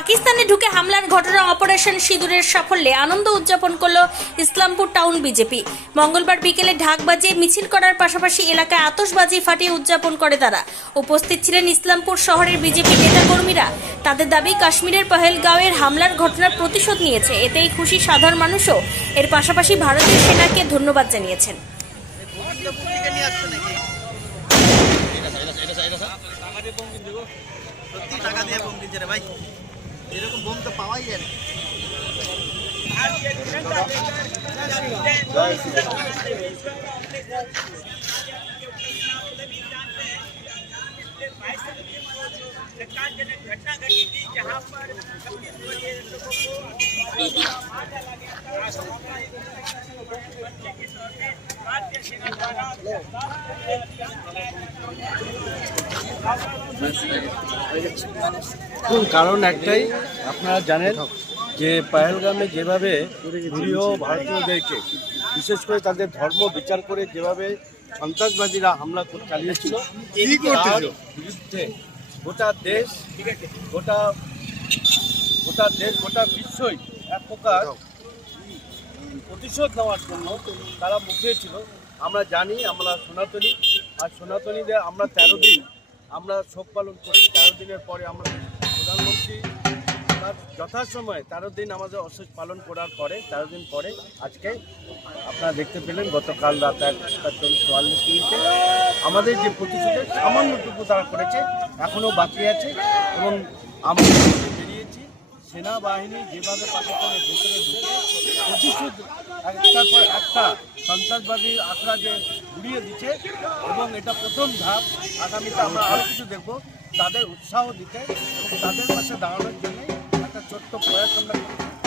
পাকিস্তানে ঢুকে হামলার ঘটনা অপারেশন সিঁদুরের সাফল্যে আনন্দ উদযাপন করল ইসলামপুর টাউন বিজেপি। মঙ্গলবার বিকেলে ঢাক বাজিয়ে মিছিল করার পাশাপাশি এলাকায় আতশবাজি ফাটিয়ে উদযাপন করে তারা। উপস্থিত ছিলেন ইসলামপুর শহরের বিজেপি নেতাকর্মীরা। তাদের দাবি, কাশ্মীরের পহেলগাঁওয়ের হামলার ঘটনার প্রতিশোধ নিয়েছে। এতেই খুশি সাধারণ মানুষও। এর পাশাপাশি ভারতীয় সেনাকে ধন্যবাদ জানিয়েছেন। টাকা দিয়ে রে ভাই। এরকম বোম তো পাওয়াই যায় না। घटना घटी थी जहां पर छब्बीस वर्षीय लोगों को भारतीय सेना द्वारा দেখুন, কারণ একটাই আপনারা জানেন যে পাহেলগামে যেভাবে নিরীহ ভারতীয়দেরকে বিশেষ করে তাদের ধর্ম বিচার করে যেভাবে সন্ত্রাসবাদীরা হামলা করে চালিয়েছিল তার বিরুদ্ধে গোটা দেশ ঠিক আছে? গোটা গোটা দেশ গোটা বিশ্বই এক প্রকার প্রতিশোধ নেওয়ার জন্য তারা মুখিয়েছিল আমরা জানি আমরা সনাতনী আর সনাতনীদের আমরা তেরো দিন আমরা শোক পালন করি। তেরো দিনের পরে আমরা প্রধানমন্ত্রী তার যথাসময়ে তেরো দিন আমাদের অশেষ পালন করার পরে, তেরো দিন পরে আজকে আপনারা দেখতে পেলেন গতকাল রাত একটা চুয়াল্লিশ মিনিটে আমাদের যে প্রতিশোধের সামান্যটুকু তারা করেছে এখনও বাকি আছে এবং আমরা বেরিয়েছি। সেনাবাহিনী যেভাবে পাকিস্তানের ভেতরে ঢুকে প্রতিশোধ একটার পর একটা সন্ত্রাসবাদী আখড়া যে উড়িয়ে দিচ্ছে এবং এটা প্রথম ধাপ। আগামীতে আমরা আরও কিছু দেখব, তাদের উৎসাহ দিতে তাদের পাশে দাঁড়ানোর একটা ছোট্ট প্রয়াস আমরা